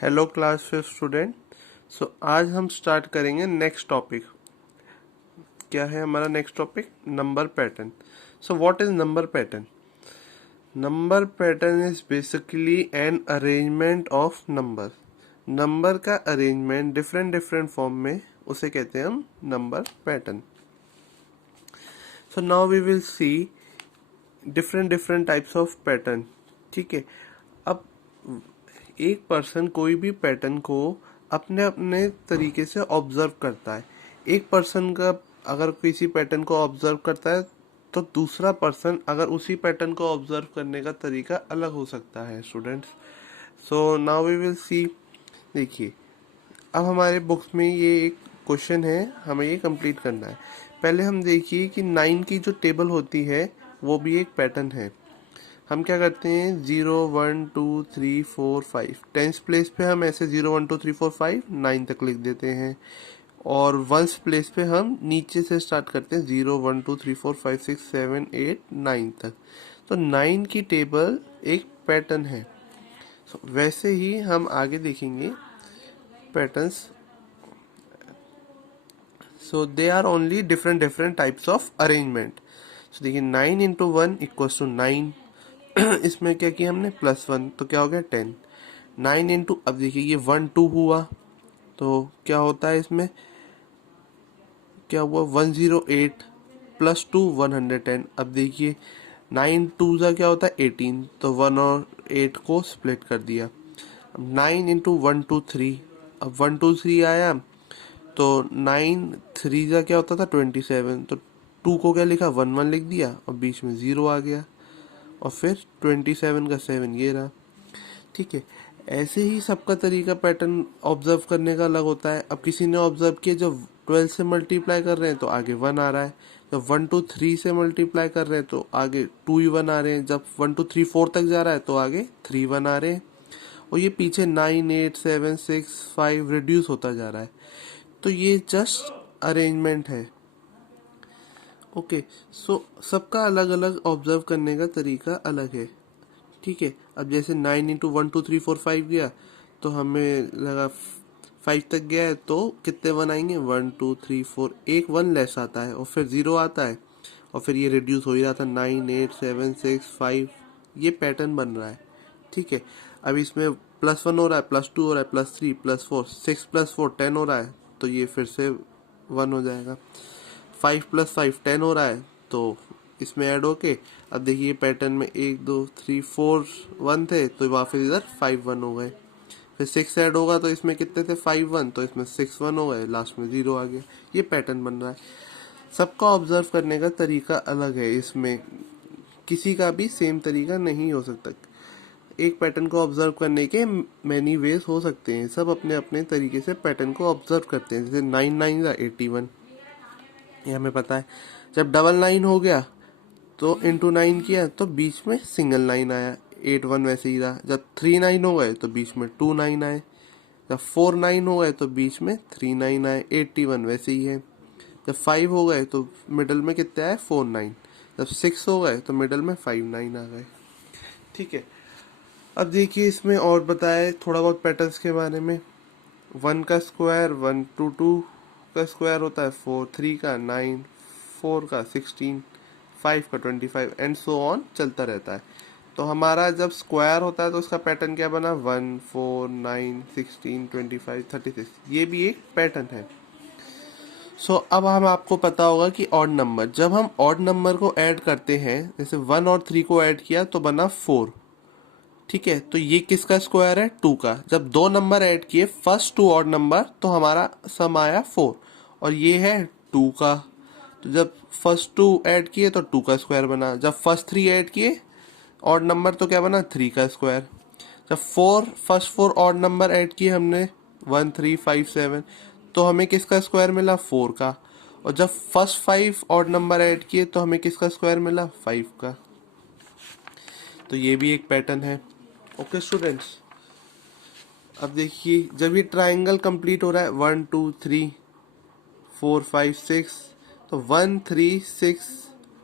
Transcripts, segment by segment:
Hello class 5 student. आज हम start करेंगे नेक्स्ट टॉपिक। क्या है हमारा next topic? Number pattern. What is number pattern? Number pattern is basically an arrangement of number. Number का arrangement different different form में, उसे कहते हैं हम number pattern. Now we will see different different types of pattern. ठीक है, अब एक पर्सन कोई भी पैटर्न को अपने अपने तरीके से ऑब्जर्व करता है। एक पर्सन का अगर किसी पैटर्न को ऑब्जर्व करता है तो दूसरा पर्सन अगर उसी पैटर्न को ऑब्जर्व करने का तरीका अलग हो सकता है students. Now we will see. देखिए, अब हमारे बुक्स में ये एक क्वेश्चन है, हमें ये कंप्लीट करना है। पहले हम देखिए कि 9 की जो टेबल होती है वो भी एक पैटर्न है। हम क्या करते हैं, 0 1 2 3 4 5 टेंस प्लेस पे हम ऐसे 0 1 2 3 4 5 9 तक लिख देते हैं, और वंस प्लेस पे हम नीचे से स्टार्ट करते हैं 0 1 2 3 4 5 6 7 8 9 तक। तो 9 की टेबल एक पैटर्न है। वैसे ही हम आगे देखेंगे patterns. They are only different different types of arrangement. देखिए, 9 इंटू 1 इक्वल्स टू 9। इसमें क्या किया हमने, +1, तो क्या हो गया 10। 9 इंटू, अब देखिए ये 1 2 हुआ तो क्या होता है इसमें, क्या हुआ 108 +2 110। अब देखिए 9 2 का क्या होता है 18, तो 1 और 8 को स्प्लिट कर दिया। अब 9 इंटू 1 2 3, अब 1 2 3 आया तो 9 3 का क्या होता था 27, तो 2 को क्या लिखा 1 1 लिख दिया और बीच में 0 आ गया, और फिर 27 का 7 ये रहा। ठीक है, ऐसे ही सबका तरीका पैटर्न ऑब्जर्व करने का अलग होता है। अब किसी ने ऑब्जर्व किया जब 12 से मल्टीप्लाई कर रहे हैं तो आगे 1 आ रहा है, जब 1 2 3 से मल्टीप्लाई कर रहे हैं तो आगे 2 ही 1 आ रहे हैं, जब 1 2 3 4 तक जा रहा है तो आगे 3 1 आ रहे हैं, और ये पीछे 9 8 7 6 5 रिड्यूस होता जा रहा है। तो ये जस्ट अरेंजमेंट है। ओके, सबका अलग अलग ऑब्जर्व करने का तरीका अलग है। ठीक है, अब जैसे 9 इंटू 1 2 3 4 5 गया तो हमें लगा 5 तक गया है तो कितने 1 आएंगे, 1 2 3 4, एक 1 लेस आता है और फिर 0 आता है, और फिर ये रिड्यूस हो ही रहा था 9 8 7 6 5, ये पैटर्न बन रहा है। ठीक है, अब इसमें +1 हो रहा है, +2 हो रहा है, +3 +4 6 +4 10 हो रहा है, तो ये फिर से 1 हो जाएगा। 5 + 5 10 हो रहा है, तो इसमें ऐड होके अब देखिए पैटर्न में 1 2 3 4 1 थे तो वापस इधर 5 1 हो गए, फिर 6 ऐड होगा तो इसमें कितने थे 5 1, तो इसमें 6 1 हो गए, लास्ट में 0 आ गया। ये पैटर्न बन रहा है। सबका ऑब्जर्व करने का तरीका अलग है, इसमें किसी का भी सेम तरीका नहीं हो सकता। एक पैटर्न को ऑब्जर्व करने के मैनी वेज हो सकते हैं, सब अपने अपने तरीके से पैटर्न को ऑब्जर्व करते हैं। जैसे 9 9 का 81, ये हमें पता है। जब 9 हो गया तो इंटू 9 किया तो बीच में सिंगल 9 आया, 8 1 वैसे ही रहा। जब 3 9 हो गए तो बीच में 2 9 आए, जब 4 9 हो गए तो बीच में 3 9 आए, 81 वैसे ही है। जब 5 हो गए तो मिडल में कितने आए 4 9, जब 6 हो गए तो मिडल में 5 9 आ गए। ठीक है, अब देखिए इसमें और बताए थोड़ा बहुत पैटर्न्स के बारे में। 1 का स्क्वायर 1 2 2 का स्क्वायर होता है 4, 3 का 9, 4 का 16, 5 का 25 एंड सो ऑन चलता रहता है। तो हमारा जब स्क्वायर होता है तो उसका पैटर्न क्या बना, 1 4 9 16 25 36, ये भी एक पैटर्न है। अब हम आपको पता होगा कि ऑड नंबर, जब हम ऑड नंबर को ऐड करते हैं, जैसे 1 और 3 को ऐड किया तो बना 4। ठीक है, तो ये किसका स्क्वायर है, 2 का। जब दो नंबर ऐड किए फर्स्ट 2 ऑड नंबर तो हमारा सम आया 4, और ये है 2 का। तो जब फर्स्ट 2 ऐड किए तो 2 का स्क्वायर बना, जब फर्स्ट 3 ऐड किए ऑड नंबर तो क्या बना 3 का स्क्वायर। जब फर्स्ट 4 ऑड नंबर ऐड किए हमने 1 3 5 7, तो हमें किसका स्क्वायर मिला 4 का। और जब फर्स्ट 5 ऑड नंबर ऐड किए तो हमें किसका स्क्वायर मिला 5 का। तो ये भी एक पैटर्न है। ओके स्टूडेंट्स, अब देखिए जब ये ट्राइंगल कंप्लीट हो रहा है 1 2 3 4 5 6, तो 1 3 6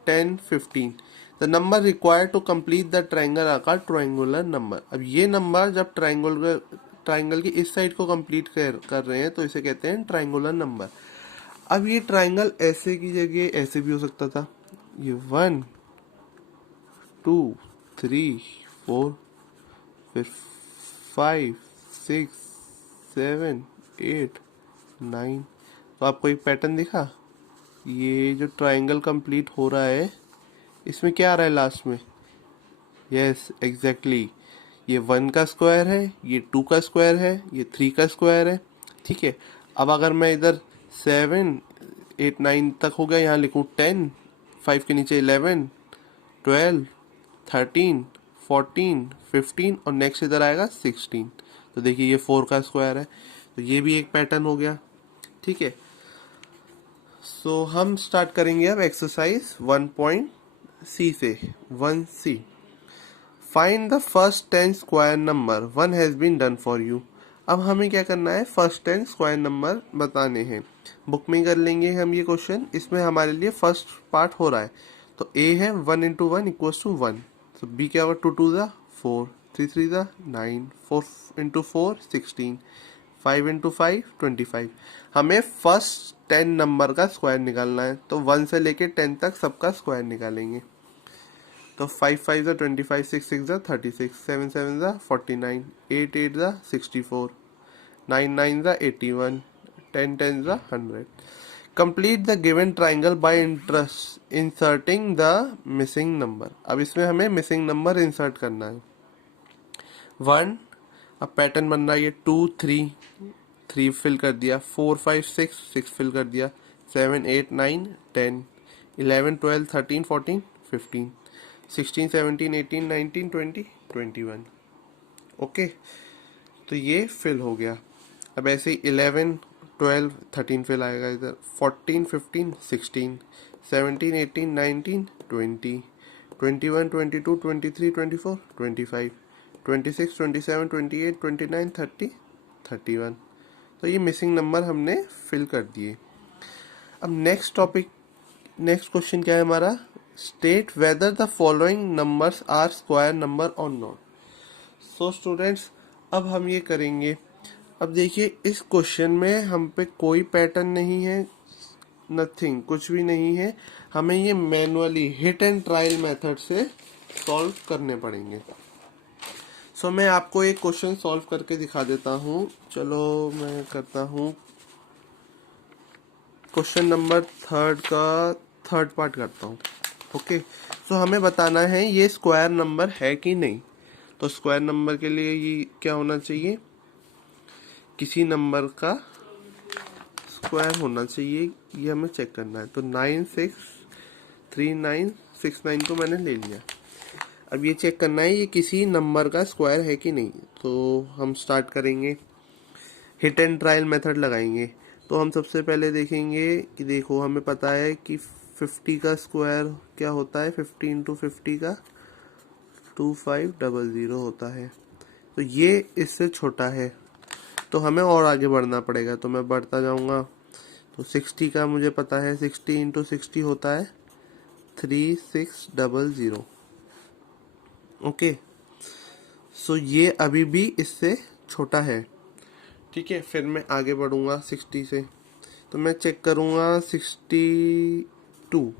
10 15, the number required to complete the triangle are called triangular number. अब ये नंबर जब ट्राइंगुलर ट्राइंगल की इस साइड को कंप्लीट कर रहे हैं तो इसे कहते हैं ट्राइंगुलर नंबर। अब ये ट्राइंगल ऐसे की जगह ऐसे भी हो सकता था, ये 1 2 3 4 फिर 5 6 7 8 9। तो आपको एक पैटर्न दिखा, ये जो ट्राइंगल कंप्लीट हो रहा है इसमें क्या आ रहा है लास्ट में, यस एग्जैक्टली, ये 1 का स्क्वायर है, ये 2 का स्क्वायर है, ये 3 का स्क्वायर है। ठीक है, अब अगर मैं इधर 7 8 9 तक हो गया, यहाँ लिखूँ 10, 5 के नीचे 11 12 13 14 15 और नेक्स्ट इधर आएगा 16। तो देखिए ये 4 का स्क्वायर है, तो ये भी एक पैटर्न हो गया। ठीक है, सो हम स्टार्ट करेंगे अब एक्सरसाइज 1.c से। 1c, find the first 10 square number, 1 has been done for you. अब हमें क्या करना है, फर्स्ट 10 स्क्वायर नंबर बताने हैं। बुक में कर लेंगे हम ये क्वेश्चन, इसमें हमारे लिए फर्स्ट पार्ट हो रहा है। तो ए है 1 इंटू 1 इक्वल्स टू 1, तो बी क्या होगा 2 2 ज़ा 4 3 3 ज़ा 9 4 इंटू 4 16 5 इंटू 5 25। हमें फर्स्ट 10 नंबर का स्क्वायर निकालना है, तो 1 से लेके 10 तक सबका स्क्वायर निकालेंगे। तो 5 5 ज़ा 25 6 6 ज़ा 36 7 7 ज़ा 49 8 8 ज़ा 64 9 9 ज़ा 81 10 10 ज़ा 100। Complete the given triangle bye inserting the missing number. अब इसमें हमें मिसिंग नंबर इंसर्ट करना है। 1, अब पैटर्न बन रहा है ये 2 3 3 फिल कर दिया, 4 5 6 6 फिल कर दिया, 7 8 9 10 11 12 13 14 15 16 17 18 19 20 21। ओके, तो ये फिल हो गया। अब ऐसे ही 11 12 13 फिल आएगा इधर, 14 15 16 17 18 19 20 21 22 23 24 25 26 27 28 29 30 31। तो ये मिसिंग नंबर हमने फिल कर दिए। अब नेक्स्ट क्वेश्चन क्या है हमारा, state whether the following numbers are square number और नॉट। सो स्टूडेंट्स, अब हम ये करेंगे। अब देखिए इस क्वेश्चन में हम पे कोई पैटर्न नहीं है, नथिंग, कुछ भी नहीं है। हमें ये manually hit and trial method से सॉल्व करने पड़ेंगे। सो मैं आपको एक क्वेश्चन सॉल्व करके दिखा देता हूँ। चलो मैं करता हूँ क्वेश्चन नंबर 3 का थर्ड पार्ट करता हूँ। ओके, सो हमें बताना है ये स्क्वायर नंबर है कि नहीं। तो स्क्वायर नंबर के लिए ये क्या होना चाहिए, किसी नंबर का स्क्वायर होना चाहिए, ये हमें चेक करना है। तो 9 6 3 9 6 9 को मैंने ले लिया। अब ये चेक करना है ये किसी नंबर का स्क्वायर है कि नहीं। तो हम स्टार्ट करेंगे, हिट एंड ट्रायल मेथड लगाएंगे। तो हम सबसे पहले देखेंगे कि देखो हमें पता है कि 50 का स्क्वायर क्या होता है, 50 इंटू 50 का 2500 होता है। तो ये इससे छोटा है, तो हमें और आगे बढ़ना पड़ेगा। तो मैं बढ़ता जाऊंगा। तो 60 का मुझे पता है, 60 इंटू 60 होता है 3600। ओके, सो ये अभी भी इससे छोटा है। ठीक है, फिर मैं आगे बढ़ूंगा 60 से। तो मैं चेक करूंगा 62 2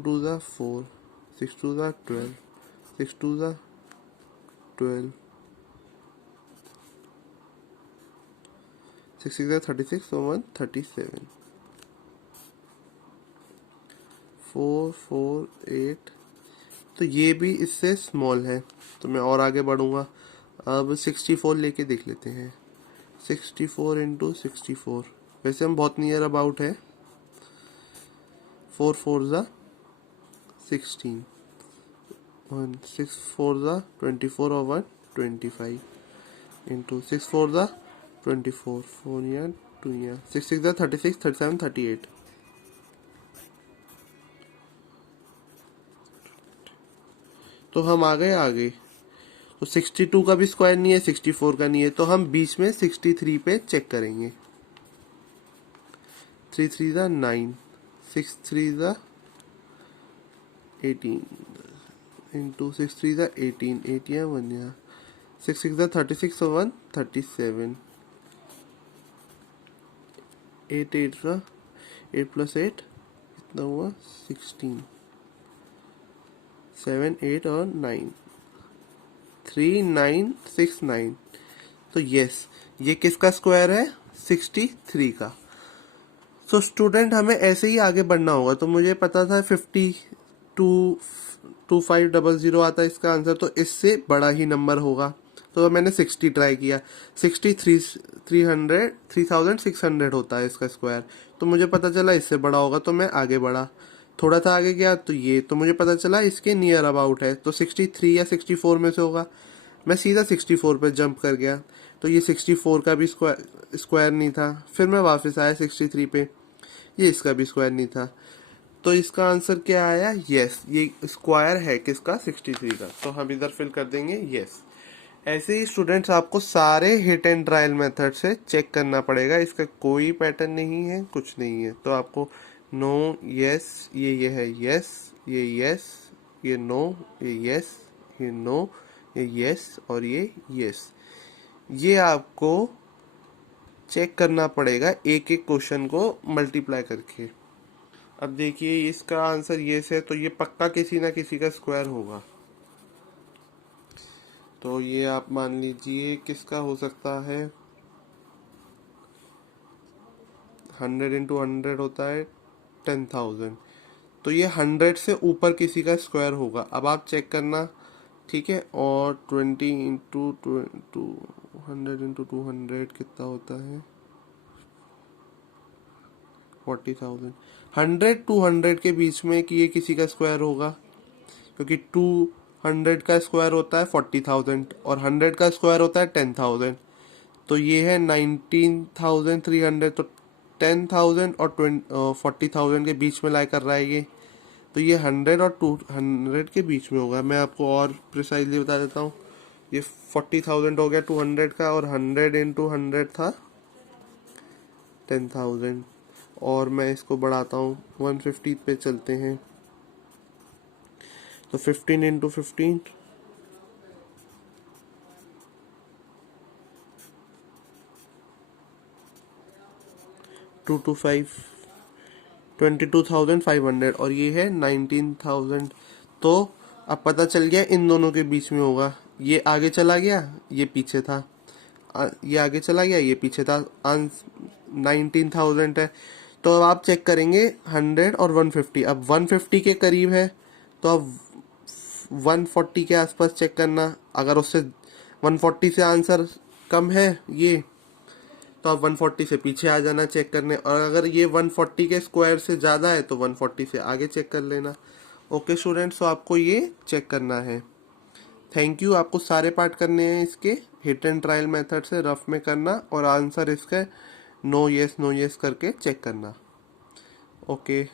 2 ज़ा 4 6 2 ज़ा 12 6 2 ज़ा 12 6 6 ज़ा 36 so 1 37 4 4 8। तो ये भी इससे स्मॉल है, तो मैं और आगे बढ़ूंगा। अब 64 लेके देख लेते हैं। 64 इंटू 64, वैसे हम बहुत नियर अबाउट है। 4 4 ज़ा 16 1 6 4 ज़ा 24 और 1 25 इंटू 6 4 ज़ा 24 4 या 2 या 6 6 ज़ा 36 37 38। तो हम आ गए आगे। तो 62 का भी स्क्वायर नहीं है, 64 का नहीं है, तो हम बीच में 63 पे चेक करेंगे। 3 3 ज़ा 9 6 3 ज़ा 18 इंटू 6 3 ज़ा 18, 8 यहाँ 1 यहाँ, 6 6 ज़ा 36 और 1 37, 8 8 का 8 प्लस 8 कितना हुआ 16, 7 8 और 9, 3 9 6 9। तो यस, ये किसका स्क्वायर है 63 का। सो स्टूडेंट हमें ऐसे ही आगे बढ़ना होगा। तो मुझे पता था 522500 आता है इसका आंसर, तो इससे बड़ा ही नंबर होगा। तो मैंने 60 ट्राई किया, 3600 होता है इसका स्क्वायर। तो मुझे पता चला इससे बड़ा होगा, तो मैं आगे बढ़ा, थोड़ा सा आगे गया तो ये, तो मुझे पता चला इसके नियर अबाउट है, तो 63 या 64 में से होगा। मैं सीधा 64 पे जंप कर गया, तो ये 64 का भी स्क्वायर नहीं था। फिर मैं वापस आया 63 पे, ये इसका भी स्क्वायर नहीं था। तो इसका आंसर क्या आया, यस, ये स्क्वायर है किसका 63 का। तो हम इधर फिल कर देंगे यस। ऐसे ही स्टूडेंट्स आपको सारे हिट एंड ट्रायल मेथड से चेक करना पड़ेगा, इसका कोई पैटर्न नहीं है, कुछ नहीं है। तो आपको नो यस, ये है यस, ये यस, ये नो, ये यस, ये नो, ये यस और ये यस, ये आपको चेक करना पड़ेगा एक एक क्वेश्चन को मल्टीप्लाई करके। अब देखिए इसका आंसर यस है, तो ये पक्का किसी ना किसी का स्क्वायर होगा। तो ये आप मान लीजिए किसका हो सकता है, 100 इंटू 100 होता है 10,000। तो ये 100 से ऊपर किसी का स्क्वायर होगा। अब आप चेक करना, ठीक है। और 20 इंटू 100 इंटू 200 कितना होता है 40,000। 100 टू 100 के बीच में कि ये किसी का स्क्वायर होगा, क्योंकि 200 का स्क्वायर होता है 40,000 और 100 का स्क्वायर होता है 10,000। तो ये है 19,300, तो 10,000 और 40,000 के बीच में लाई कर रहा है ये। तो ये 100 और 200 के बीच में होगा। मैं आपको और प्रिसाइजली बता देता हूँ, ये 40,000 हो गया 200 का, और 100 इंटू 100 था 10,000। और मैं इसको बढ़ाता हूँ 150 पे चलते हैं, तो 15 इंटू 15 225 22,500 और ये है 19,000। तो अब पता चल गया इन दोनों के बीच में होगा। ये आगे चला गया, ये पीछे था, ये आगे चला गया, ये पीछे था। 19,000 है। तो अब आप चेक करेंगे 100 और 150। अब 150 के करीब है, तो अब 140 के आसपास चेक करना। अगर उससे 140 से आंसर कम है ये, तो आप 140 से पीछे आ जाना चेक करने। और अगर ये 140 के स्क्वायर से ज़्यादा है तो 140 से आगे चेक कर लेना। ओके स्टूडेंट्स, तो आपको ये चेक करना है। Thank you. आपको सारे पार्ट करने हैं इसके, हिट एंड ट्रायल मेथड से रफ में करना और आंसर इसका नो यस करके चेक करना। ओके।